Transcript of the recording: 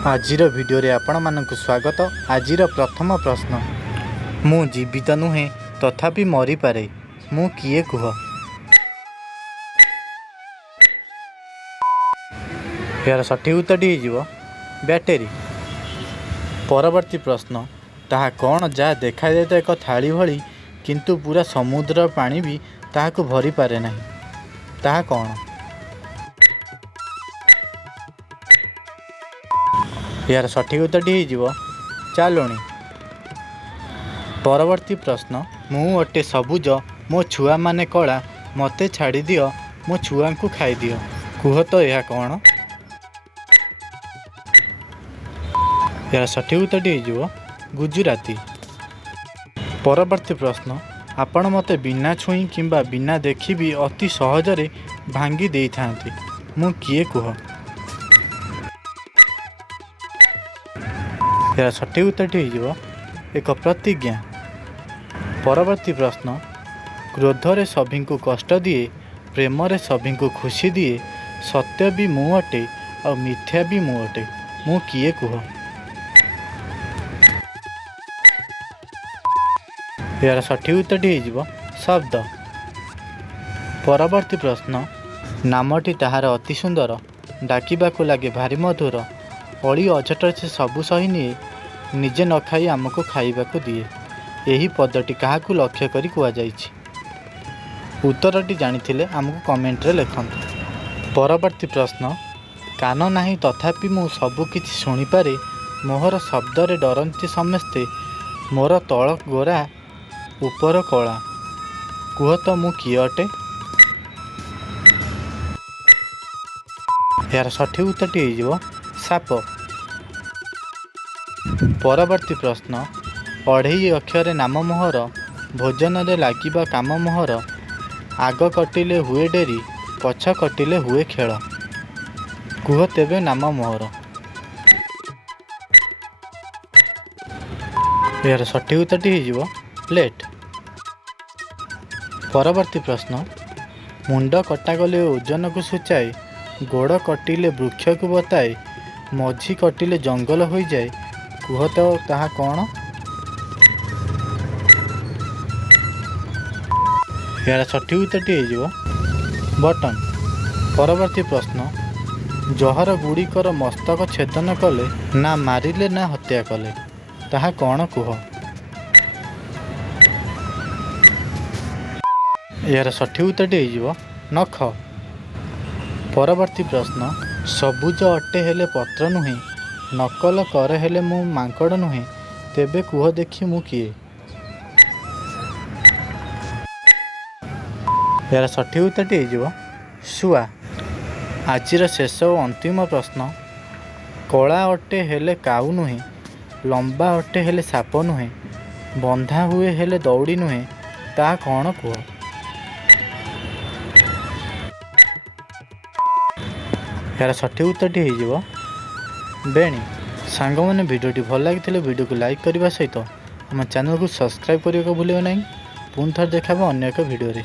आजिर video आपण मानक स्वागत। आजिर प्रथम प्रश्न, मु जीवित नुहे तथापि मरी पारे, मु किए कुह? यार सठिक उत्तरटी हो बैटेरी। परवर्ती प्रश्न, ताहा कौन जहाँ देखा जाए एक थाली भली किंतु पूरा समुद्र पानी भी ताहाको भरी पारे नहीं, ताहा कौन? यार सठिक उत्तरटी हो चालुणी। परवर्ती प्रश्न, मु अटे सबुज मो छुआ माने कला, मते छाड़ी दियो मो छुआ को खाई दियो, कुह तो यह कौन? यार सठिक उत्तरटी हो गुजराती। परवर्ती प्रश्न, आपण मते बिना छुई किंबा बिना देखी भी अति सहजरे भांगी देई थांती, मु किए कुह? यार सठिक उत्तरटी हो एक प्रतिज्ञा। परवर्ती प्रश्न, क्रोधरे सभी को कष्ट दिए, प्रेमरे सभी को खुशी दिए, सत्य भी मु अटे और मिथ्या भी मु अटे, मु किए कुह? यार सठिक उत्तरटी हो शब्द। परवर्ती प्रश्न, नामटी ताहार अति सुंदर, डाकिबाकू लागे भारी मधुर, अली अझट से सबू सही निए, निजे न खाई आमको खाइबाकू दिए, यही पदटी काहाकू लक्ष्य करी कुआ जाइछि? उत्तरटी जानिथिले आमको कमेंट रे लिखंतु। परवर्ती प्रश्न, कान नाही तथापि मु सबु किछि शुणी पारे, मोहर शब्दरे डरंती समस्ते, मोर तळ गोरा ऊपर कला, कुह तो मु किए अटे? यार सठिक उत्तरटी हो साप। परवर्ती प्रश्न, अढ़ई अक्षरे नाम मोहर, भोजन रे लागिबा काम मोहर, आग कटिले हुए डेरी, पछ कटिले हुए खेल, कुह तेबे नाम मोहर? यार सठिक उत्तरटी हो प्लेट। परवर्ती प्रश्न, मुंड कटागले ओजन को सूचाए, गोड़ कटिले वृक्ष को बताए, मझी कटिले जंगल हो जाए, कुह तो ताहा कौन? यार सठिक उत्तरटी हो बटन। परवर्ती प्रश्न, जहर गुड़िकर मस्तक छेदन कले, ना मारिले ना हत्या कले, ताहा कौन कुह? यार सठिक उत्तरटी हो नख। परवर्ती प्रश्न, सबुज अटे हेले पत्र नुहे, नकल करे हेले मु मांकड़ नुहे, तेबे कुह देखी मु किए? यार सठिक उत्तरटी हो शुआ। आजिर शेष और अंतिम प्रश्न, कला अटे हेले काऊ नुहे, लंबा अटे हेले साप नुहे, बंधा हुए हेले दौड़ी नुहे, ता कौन कुह? यार सठिक उत्तरटी हो बेणी। सांग मैंने भिडियोटी भल लगी भिडियो को लाइक करने सहित आम चैनल को सब्सक्राइब करने को भूलिए नहीं। पुणी थर देखा अन्य एक भिडियो।